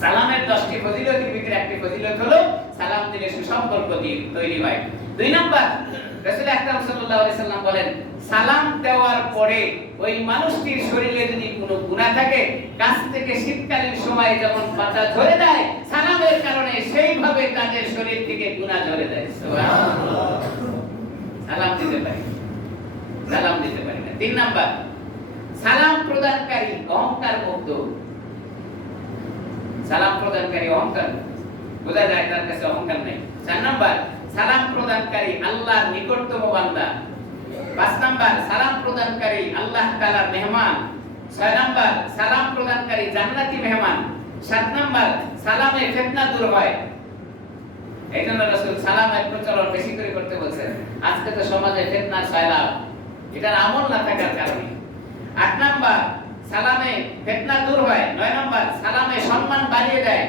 সালামের 10টি ফজিলতের ভিতরে একটি ফজিলত হলো সালাম দিলে সুসম্পর্ক তৈরি হয়। 2 নাম্বার, রাসূল আকরাম সাল্লাল্লাহু আলাইহি সাল্লাম বলেন, সালাম দেওয়ার পরে ওই মানুষটির শরীরে যদি কোনো গুনাহ থাকে, কাছ থেকে শীতকালীন সময় যখন পাতা ঝরে যায়, সালামের কারণে সেইভাবে তাদের শরীর থেকে গুনাহ ঝরে যায়। সুবহানাল্লাহ। সালাম দিতে পারি, সালাম দিতে পারি না। 3 নাম্বার, সালাম প্রদানকারী অহংকার মুক্ত। সালাম প্রদানকারী অহংকার, বোঝা যায় তার কাছে অহংকার নেই। 4 নাম্বার, সালাম প্রদানকারী আল্লাহর নিকটতম বান্দা। 5 নাম্বার, সালাম প্রদানকারী আল্লাহ তাআলার মেহমান। 6 নাম্বার, সালাম প্রদানকারী জান্নাতি মেহমান। 7 নাম্বার, সালামে ফিতনা দূর হয়। এইজন্য রাসূল সালামের প্রচলন বেশি করে করতে বলেছেন। আজকে তো সমাজে ফিতনার সয়লাব, এটার আমল না থাকার কারণে। 8 নাম্বার, সালামে ফিতনা দূর হয়। 9 নাম্বার, সালামে সম্মান বাড়িয়ে দেয়।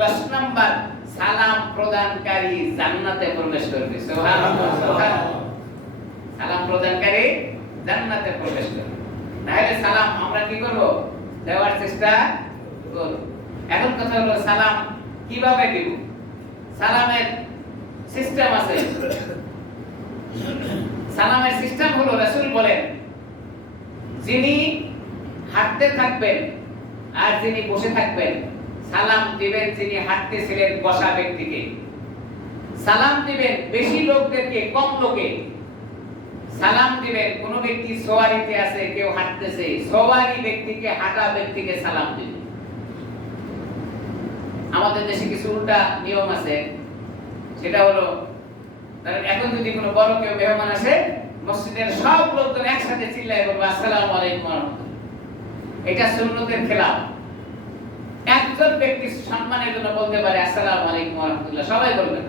10 নাম্বার, সালাম প্রদানকারী জান্নাতে প্রবেশ করবে। সুবহানাল্লাহ, সুবহানাল্লাহ। সালাম প্রদানকারী জান্নাতে প্রবেশ করবে। তাহলে সালাম আমরা কি করব? দেওয়ার চেষ্টা করব। এখন কথা হলো সালাম কিভাবে দিব? সালামের সিস্টেম আছে। সালামের সিস্টেম হলো, রাসূল বলেন, যিনি হাঁটতে থাকবেন আর যিনি বসে থাকবেন, সালাম দিবেন যিনি হাঁটতেছিলেন বসা ব্যক্তিকে। সালাম দিবেন বেশি লোকদেরকে কম লোকে। সালাম দিবেন কোন ব্যক্তি সওয়ারিতে আছে, কেউ হাঁটতেছে, সওয়ারি ব্যক্তিকে, হাঁটা ব্যক্তিকে সালাম দিবেন। আমাদের দেশে কিছু উল্টা নিয়ম আছে, সেটা হলো এখন যদি কোনো বড় কেউ মেহমান আসে, মসজিদের সব লোকজন একসাথে চিল্লায় বলবে আসসালামু আলাইকুম ওয়া রাহমাতুল্লাহ। এটা সুন্নতের খেলাফ। একজন ব্যক্তি সম্মানের জন্য বলতে পারে আসসালামু আলাইকুম ওয়া রাহমাতুল্লাহ, সবাই বলবে।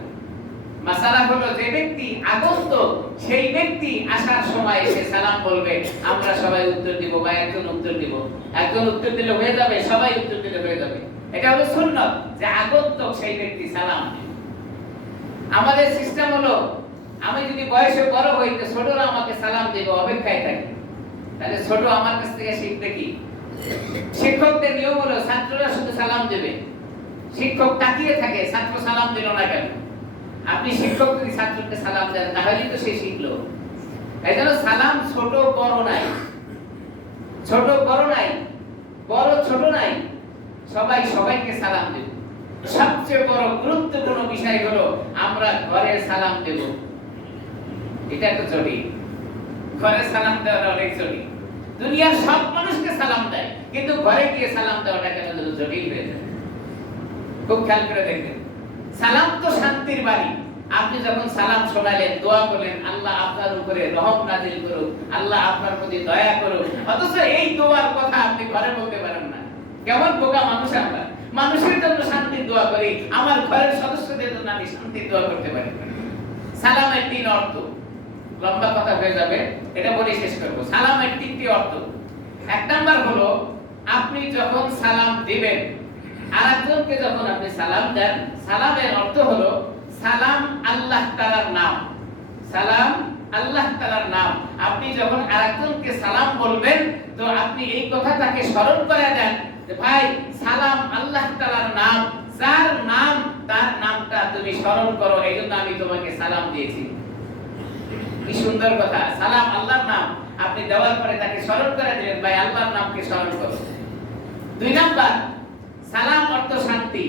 মাসালা হলো যে ব্যক্তি আগন্তুক, সেই ব্যক্তি আসার সময় এসে সালাম বলবে, আমরা সবাই উত্তর দিব বা একজন উত্তর দিব। একজন উত্তর দিলে হয়ে যাবে, সবাই উত্তর দিলে হয়ে যাবে। এটা হলো সুন্নাত যে আগন্তুক সেই ব্যক্তি সালাম দিবে। আমাদের সিস্টেম হলো, আমি যদি বয়সে বড় হই তো ছোটরা আমাকে সালাম দেবে, অপেক্ষায় থাকি। তাহলে ছোট আমার কাছ থেকে শিখবে কি? শিক্ষকদের নিয়ম হলো ছাত্ররা শুধু সালাম দেবে। শিক্ষক তাকিয়ে থাকে, ছাত্র সালাম দিল না কেন? আপনি শিক্ষক যদি ছাত্রকে সালাম দেন তাহলেই তো সে শিখলো। এইজন্য সালাম ছোট বড় নাই, ছোট বড় নাই, বড় ছোট নাই, সবাই সবাইকে সালাম দেব। সবচেয়ে বড় গুরুত্বপূর্ণ বিষয় হলো আমরা ঘরে সালাম দেব। এটা একটা জটিল, ঘরে সালাম দেওয়াটা অনেক জটিল। দুনিয়ার সব মানুষকে সালাম দেয়, কিন্তু ঘরে গিয়ে সালাম দেওয়াটা কেন জটিল হয়ে যায়? খুব খেয়াল করে দেখবেন। সালাম তো শান্তির বাণী। আপনি যখন সালাম শোনালেন, দোয়া করলেন, আল্লাহ আপনার উপরে রহম নাজিল করুক, আল্লাহ আপনার প্রতি দয়া করুক, অথচ এই দোয়ার কথা আপনি ঘরে বলতে পারেন না। কেমন বোকা মানুষ আমরা! মানুষের জন্য শান্তির দোয়া করি, আমার ঘরের সদস্যদের জন্য আমি শান্তির দোয়া করতে পারি না। সালামের 3 অর্থ, লম্বা কথা হয়ে যাবে, এটা বলে শেষ করব। সালামের 3টি অর্থ। 1 নাম্বার হলো, আপনি যখন সালাম দিবেন, আরেকজনকে যখন আপনি সালাম দেন, সালামের অর্থ হলো সালাম আল্লাহ তাআলার নাম। সালাম আল্লাহ তাআলার নাম। আপনি যখন আরেকজনকে সালাম বলবেন, তো আপনি এই কথা তাকে স্মরণ করে দেন যে ভাই, সালাম আল্লাহ তাআলার নাম, যার নাম তার নামটা তুমি স্মরণ করো, এইজন্য আমি তোমাকে সালাম দিয়েছি। কি সুন্দর কথা! সালাম আল্লাহর নাম, আপনি দেওয়ার পরে তাকে স্মরণ করে দিলেন, ভাই আল্লাহর নামকে স্মরণ করো। 2 নাম্বার, সালাম অর্থ শান্তি।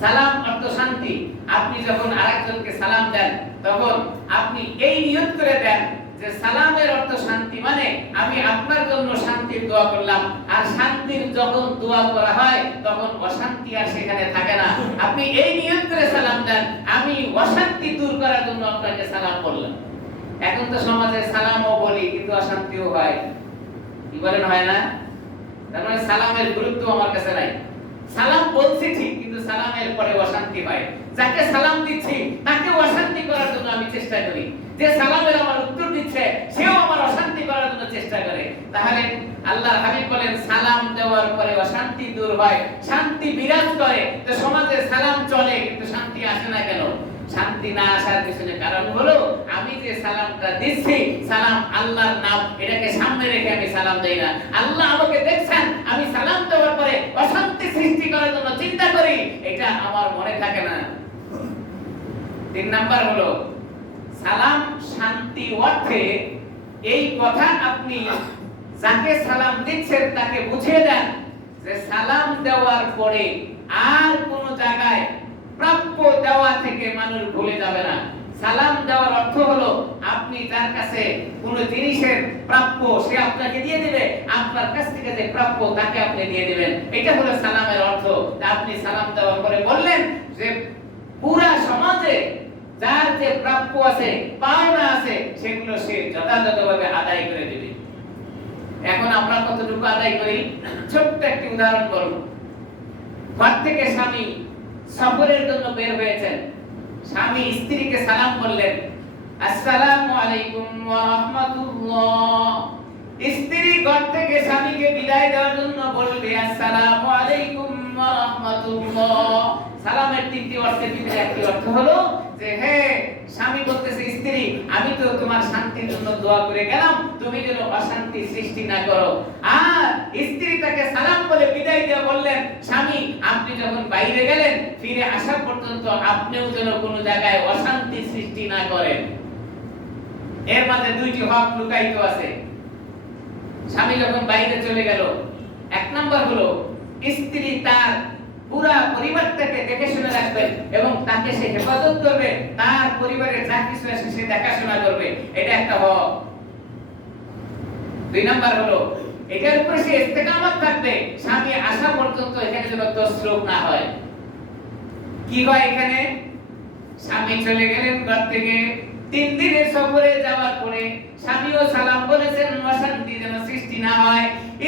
সালাম অর্থ শান্তি। আপনি যখন আরেকজনকে সালাম দেন, তখন আপনি এই নিয়ত করে দেন যে সালামের অর্থ শান্তি, মানে আমি আপনার জন্য শান্তির দোয়া করলাম। আর শান্তির যখন দোয়া করা হয় তখন অশান্তি আর সেখানে থাকে না। আপনি এই নিয়ত করে সালাম দেন, আমি অশান্তি দূর করার জন্য আপনাকে সালাম বললাম। এখন তো সমাজে সালামও বলি কিন্তু অশান্তিও হয়। কি বলেন, হয় না? তার মানে সালামের গুরুত্ব আমার কাছে নাই। সালাম বলছি ঠিক, কিন্তু সালামের পরে অশান্তি হয়। যাকে সালাম দিচ্ছি তাকে অশান্তি করার জন্য আমি চেষ্টা করি, যে সালামের আমার উত্তর দিচ্ছে সেও আমার অশান্তি করার জন্য চেষ্টা চেষ্টা করে। তাহলে আল্লাহর হাবিব বলেন সালাম দেওয়ার পরে অশান্তি দূর হয়, শান্তি বিরাজ করে। তো সমাজে সালাম চলে কিন্তু শান্তি আসে না কেন? শান্তি না আসার পিছনে কারণ হলো আমি যে সালামটা দিচ্ছি, সালাম আল্লাহর নাম, এটাকে সামনে রেখে আমি সালাম দেই না। আল্লাহ আমাকে দেখছেন, আমি সালাম দেওয়ার পরে অশান্তি সৃষ্টি করার জন্য চিন্তা করি, এটা আমার মনে থাকে না। 3 নাম্বার হলো সালাম শান্তি অর্থে এই কথা আপনি যাকে সালাম দিচ্ছেন তাকে বুঝিয়ে দেন যে সালাম দেওয়ার পরে আর কোন জায়গায় প্রাপ্য দেওয়া থেকে মানুষ ভুলে যাবে না। সালাম দেওয়ার অর্থ হলো আপনি যার কাছে কোন জিনিসের প্রাপ্য সে আপনাকে দিয়ে দিবে, আপনার কাছ থেকে যে প্রাপ্য তাকে আপনি দিয়ে দিবেন, এটা হলো সালামের অর্থ। আপনি সালাম দেওয়ার পরে বললেন যে পুরা সমাজে যার যে প্রাপ্য আছে, পাওনা আছে, সেগুলো সে যথাযথভাবে আদায় করে দিবে। এখন আমরা কতটুকু আদায় করি? ছোট্ট একটি উদাহরণ বলবো। ঘর থেকে স্বামী সফরের জন্য বের হয়েছেন, স্বামী স্ত্রীকে সালাম করলেন, আসসালামু আলাইকুম ওয়া রাহমাতুল্লাহ। স্ত্রী ঘর থেকে স্বামীকে বিদায় দেওয়ার জন্য বলবে আসসালামু আলাইকুম ওয়া রাহমাতুল্লাহ। সালামের 3টি অর্থের ভিতরে একটি অর্থ হলো যে হে স্বামী বলতেছে স্ত্রী, আমি তো তোমার শান্তির জন্য দোয়া করে গেলাম, তুমি যেন অশান্তি সৃষ্টি না করো। আর স্ত্রী তাকে সালাম বলে বিদায় দিয়ে বললেন স্বামী, আপনি যখন বাইরে গেলেন ফিরে আসা পর্যন্ত আপনিও যেন কোনো জায়গায় অশান্তি সৃষ্টি না করেন। এর মাঝে 2টি হক লুকায়িত আছে। স্বামী যখন বাইরে চলে গেল, 1 নাম্বার হলো স্ত্রী তার পুরা পরিবারটাকে দেখে শুনে রাখবেন এবং তাকে সে হেফাজত করবে, তার পরিবারের যা কিছু আছে সে দেখাশোনা করবে, এটা একটা হক। 2 নাম্বার হলো এটার উপরে সে ইস্তেকামত থাকবে, স্বামী আসা পর্যন্ত এখানে যেন তসরুপ না হয়। কি হয় এখানে? স্বামী চলে গেলেন ঘর থেকে, 3 দিনের সফরে যাওয়ার পরে স্বামীও সালাম বলেছেন অশান্তি যেন সৃষ্টি না হয়,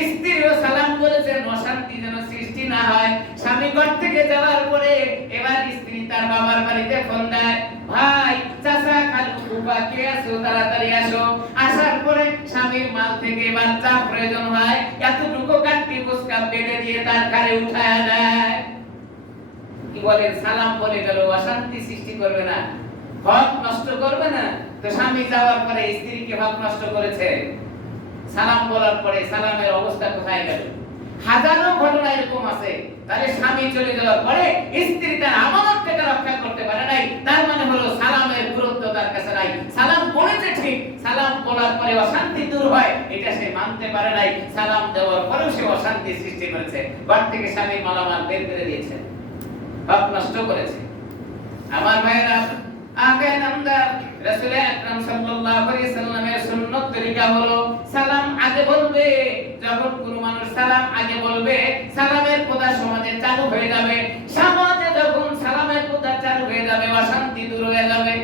স্ত্রীও সালাম বলেছেন অশান্তি যেন সৃষ্টি না হয়। স্বামী ঘর থেকে যাওয়ার পরে এবার স্ত্রী তার বাবার বাড়িতে ফোন দেয়, ভাই, চাচা, খালু, ফুফা কে আছো, তাড়াতাড়ি আসো। আসার পরে স্বামীর মাল থেকে এবার যা প্রয়োজন হয় এতটুকু কাটটি কুচকা বেঁধে দিয়ে তার ঘরে উঠায় দেয়। কি বলেন? সালাম বলে গেল, অশান্তি সৃষ্টি করবে না, হক নষ্ট করবে না। তো স্বামী যাওয়ার পরে স্ত্রী কি হক নষ্ট করেছে? সালাম বলার পরে সালামের অবস্থা কোথায় গেল? হাজারো ঘটনা এরকম আছে। তাহলে স্বামী চলে যাওয়ার পরে স্ত্রী তার আমানতটাকে রক্ষা করতে পারে নাই, তার মানে হলো সালামের গুরুত্ব তার কাছে নাই। সালাম বলেছে ঠিক, সালাম বলার পরে অশান্তি দূর হয় এটা সে মানতে পারে নাই, সালাম দেওয়ার পরেও সে অশান্তি সৃষ্টি করেছে। ঘর থেকে স্বামী মালামাল বের করে দিয়েছে, হক নষ্ট করেছে। আমার ভাইরা, আগে নামদার রাসূল আকরাম সাল্লাল্লাহু আলাইহি সাল্লামের সুন্নাত তরিকা হলো সালাম আগে বলবে। যখন কোনো মানুষ সালাম আগে বলবে, সালামের কথা সমাজে চালু হয়ে যাবে। সমাজে যখন সালামের কথা চালু হয়ে যাবে, অশান্তি দূর হয়ে যাবে।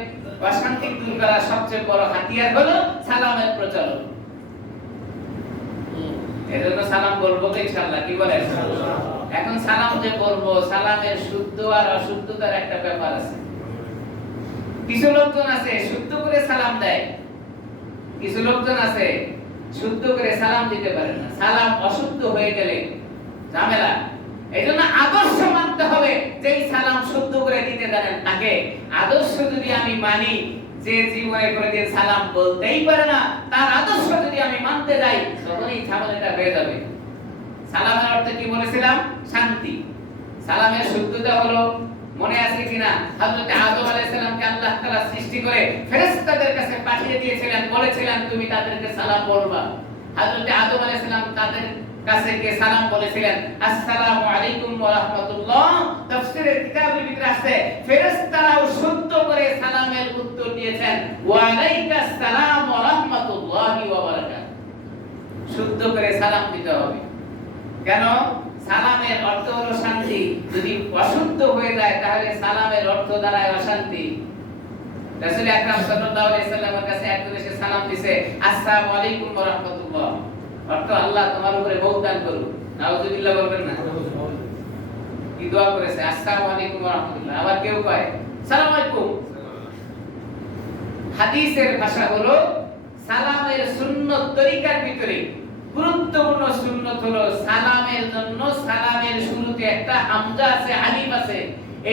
অশান্তি দূর করার সবচেয়ে বড় হাতিয়ার হলো সালামের প্রচলন। এজন্য সালাম বলবো তো ইনশাআল্লাহ, কি বলেন? এখন সালাম যে বলবো, সালামের শুদ্ধ আর অশুদ্ধতার একটা ব্যাপার আছে। কিছু লোকজন আছে শুদ্ধ করে সালাম দেয়, কিছু লোকজন আছে শুদ্ধ করে সালাম দিতে পারে না। সালাম অশুদ্ধ হয়ে গেলে ঝামেলা। এইজন্য আদর্শ মানতে হবে, যেই সালাম শুদ্ধ করে দিতে জানেন তাকে। আদর্শ যদি আমি মানি, যে জীবনে কোনোদিন সালাম বলতেই পারে না, তার আদর্শ যদি আমি মানতে যাই, তখনই ঝামেলাটা হয়ে যাবে। সালামের অর্থ কি বলেছিলাম? শান্তি। সালামের শুদ্ধতা হলো, মনে আছে কিনা, হযরত আদম আলাইহিস সালামকে আল্লাহ তাআলা সৃষ্টি করে ফেরেশতাদের কাছে পাঠিয়ে দিয়েছিলেন, বলেছিলেন তুমি তাদেরকে সালাম বলবা। হযরত আদম আলাইহিস সালাম তাদের কাছে গিয়ে সালাম বলেছিলেন, আসসালামু আলাইকুম ওয়া রাহমাতুল্লাহ। তাফসীরের কিতাবের ভিতরে আছে ফেরেশতারাও শুদ্ধ করে সালামের উত্তর দিয়েছেন, ওয়া আলাইকাস সালাম ওয়া রাহমাতুল্লাহি ওয়া বারাকাতুহু। শুদ্ধ করে সালাম দিতে হবে। কেন? সালামের অর্থ হলো শান্তি। যদি অশুদ্ধ হয়ে যায় তাহলে সালামের অর্থ দাঁড়ায় অশান্তি। রাসূল আকরাম সাল্লাল্লাহু আলাইহি সাল্লামের কাছে একজন এসে সালাম দিছে, আসসালামু আলাইকুম ওয়া রাহমাতুল্লাহ। অর্থ আল্লাহ তোমার উপরে মওত দান করুক। নাউযুবিল্লাহ বলবেন না? কি দোয়া করেছে? আসসালামু আলাইকুম ওয়া রাহমাতুল্লাহ। আবার কেউ কয় সালাম আলাইকুম। হাদিসের ভাষা হলো সালামের সুন্নত তরিকার ভিতরে গুরুত্বপূর্ণ সুন্নত হলো সালামের জন্য সালামের শুরুতে একটা হামজা আছে, আলিফ আছে,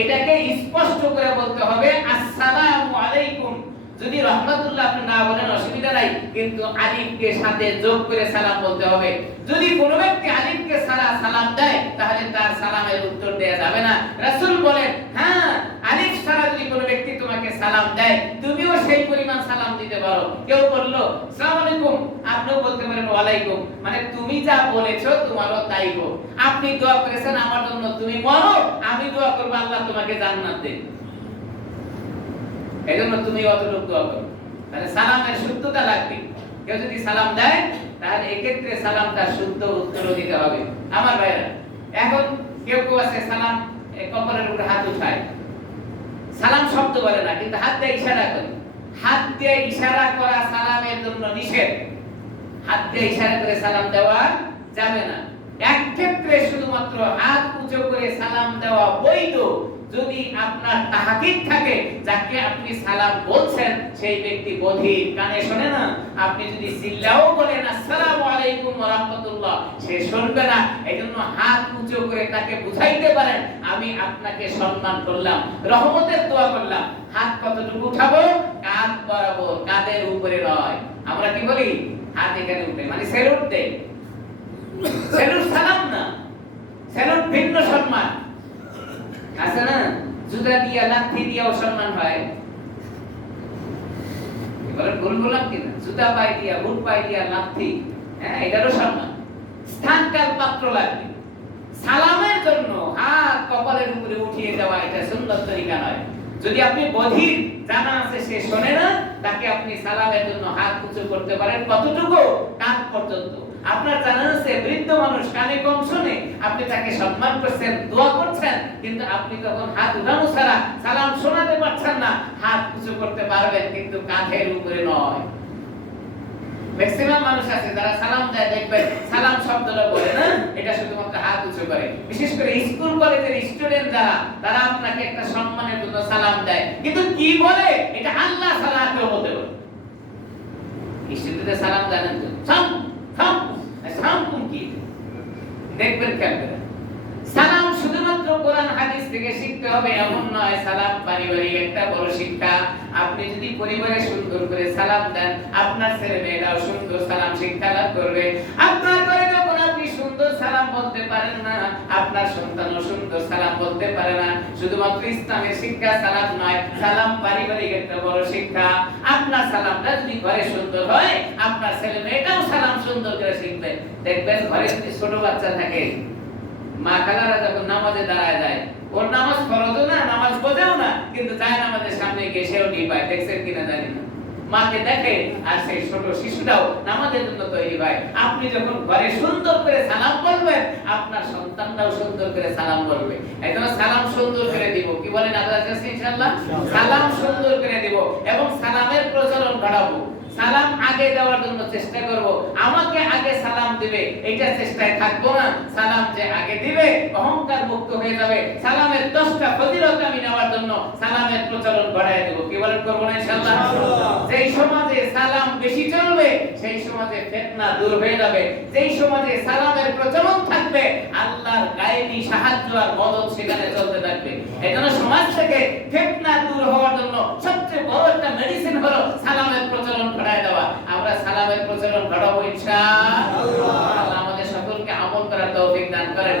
এটাকে স্পষ্ট করে বলতে হবে আসসালামু আলাইকুম। যদি রহমাতুল্লাহ আপনি না বলেন অসুবিধা নাই, কিন্তু আলিফকে সাথে যোগ করে সালাম বলতে হবে। যদি কোনো ব্যক্তি আলিফকে ছাড়া সালাম দেয় তাহলে তার সালামের উত্তর দেয়া যাবে না। রাসূল বলেন, হ্যাঁ, আলিফ ছাড়া যদি কোনো ব্যক্তি তোমাকে সালাম দেয় তুমিও সেই পরিমাণ সালাম দিতে পারো। কেউ বলল আসসালামু আলাইকুম, আপনিও বলতে পারেন ওয়া আলাইকুম, মানে তুমি যা বলেছো তোমারও তাই হোক। আপনি দোয়া করেছেন আমার জন্য, তুমি বলো আমি দোয়া করব আল্লাহ তোমাকে জান্নাত দেন, এজন্য তুমি অতটুকু দোয়া করো। তাহলে সালামের শুদ্ধতা লাগবে। কেউ যদি সালাম দেয় তাহলে এক্ষেত্রে সালামটা শুদ্ধ উত্তর দিতে হবে। আমার ভাইরা, এখন কেউ কেউ আছে সালাম কপালের উপরে হাত উঠায়, সালাম শব্দ বলে না কিন্তু হাত দিয়ে ইশারা করে। হাত দিয়ে ইশারা করা সালামের জন্য নিষেধ। হাত দিয়ে ইশারা করে সালাম দেওয়া যাবে না। এক ক্ষেত্রে শুধুমাত্র হাত উঁচু করে সালাম দেওয়া বৈধ, যদি আপনার তাহাকিক থাকে যাকে আপনি সালাম বলছেন সেই ব্যক্তি বধির, কানে শোনে না। আপনি যদি চিল্লাও বলেন আসসালামু আলাইকুম ওয়া রাহমাতুল্লাহ, সে শুনবে না। এজন্য হাত উঁচু করে তাকে বুঝাইতে পারেন আমি আপনাকে সম্মান করলাম, রহমতের দোয়া করলাম। হাত কতটুকু উঠাবো? কাঁধ বরাবর, কাঁধের উপরে নয়। আমরা কি বলি? হাত এখানে উঠে, মানে স্যালুট দেই। স্যালুট সালাম না, স্যালুট ভিন্ন সম্মান আছে না। জুতা দিয়া লাঠি দিয়াও সম্মান হয়, এবারে ভুল বললাম কিনা? জুতা পায়ে দিয়া, বুট পায়ে দিয়া, লাঠি, হ্যাঁ, এটারও সম্মান। স্থানকাল পাত্র লাগবে। সালামের জন্য হাত কপালের উপরে উঠিয়ে দেওয়া এটা সুন্নাত তরিকা নয়। যদি আপনি বধির, জানা আছে সে শোনে না, তাকে আপনি সালামের জন্য হাত উঁচু করতে পারেন কতটুকু? কাঁধ পর্যন্ত। আপনার জানা আছে বৃদ্ধ মানুষ কানে কম শোনে, আপনি তাকে সম্মান করছেন, দোয়া করছেন, কিন্তু আপনি তখন হাত উঠানো ছাড়া সালাম শোনাতে পারছেন না। হাত উঁচু করতে পারবেন কিন্তু কাঁধের উপরে নয়। ম্যাক্সিমাম মানুষ আছে যারা সালাম দেয়, দেখবেন সালাম শব্দটা বলে না, এটা শুধুমাত্র হাত উঁচু করে। বিশেষ করে স্কুল কলেজের স্টুডেন্ট যারা, তারা আপনাকে একটা সম্মানের জন্য সালাম দেয়, কিন্তু কি বলে? এটা আল্লাহ ছাড়া কেউ বলতে পারে। স্টুডেন্টদের সালাম জানেন তো? সালাম কি দেখবেন কেমন? সালাম শুধুমাত্র কোরআন হাদিস থেকে শিখতে হবে এমন নয়। সালাম পারিবারিক একটা বড় শিক্ষা। আপনি যদি পরিবারে সুন্দর করে সালাম দেন, আপনার ছেলে মেয়েরাও সুন্দর সালাম শিক্ষা লাভ করবে। আপনার ঘরে যখন আপনি সুন্দর সালাম বলতে পারেন না, আপনার সন্তানও সুন্দর সালাম বলতে পারে না। শুধুমাত্র ইসলামের শিক্ষা সালাম নয়, সালাম পারিবারিক একটা বড় শিক্ষা। আপনার সালামটা যদি ঘরে সুন্দর হয়, আপনার ছেলে মেয়েটাও সালাম সুন্দর করে শিখবে। দেখবেন ঘরে যদি ছোট বাচ্চা থাকে, মা খালারা যখন নামাজে দাঁড়ায় যায়, ওর নামাজ ফরজও না, নামাজ বোঝেও না, কিন্তু যায় নামাজের সামনে গিয়ে সেও টিপায়। দেখছেন কিনা জানি না, মাকে দেখে আর সেই ছোট শিশুটাও নামাজের জন্য তৈরি হয়। আপনি যখন ঘরে সুন্দর করে সালাম বলবেন, আপনার সন্তানরাও সুন্দর করে সালাম বলবে। এজন্য সালাম সুন্দর করে দিব। কি বলেন আপনাদের কাছে? ইনশাআল্লাহ সালাম সুন্দর করে দিব এবং সালামের প্রচলন ঘটাবো। সালাম আগে দেওয়ার জন্য চেষ্টা করব। আমাকে আগে সালাম দিবে এটা চেষ্টায় থাকবো না। সালাম যে আগে দিবে অহংকার মুক্ত হয়ে যাবে। সালামের 10টা ফজিলত আমি নেওয়ার জন্য সালামের প্রচলন বাড়ায় দেব। কি বলেন? করব না ইনশাআল্লাহ। যেই সমাজে সালাম বেশি চলবে সেই সমাজে ফিতনা দূর হয়ে যাবে। যেই সমাজে সালামের প্রচলন থাকবে আল্লাহর গায়েবী সাহায্য আর মদদ সেখানে চলতে থাকবে। এজন্য সমাজ থেকে ফিতনা দূর হওয়ার জন্য সবচেয়ে বড় একটা মেডিসিন হলো সালামের প্রচলন ঘটায় দেওয়া। আমরা সালামের প্রচলন ঘটাবো ইনশাআল্লাহ। আল্লাহ আমাদের সকলকে আমল করার তৌফিক দান করেন।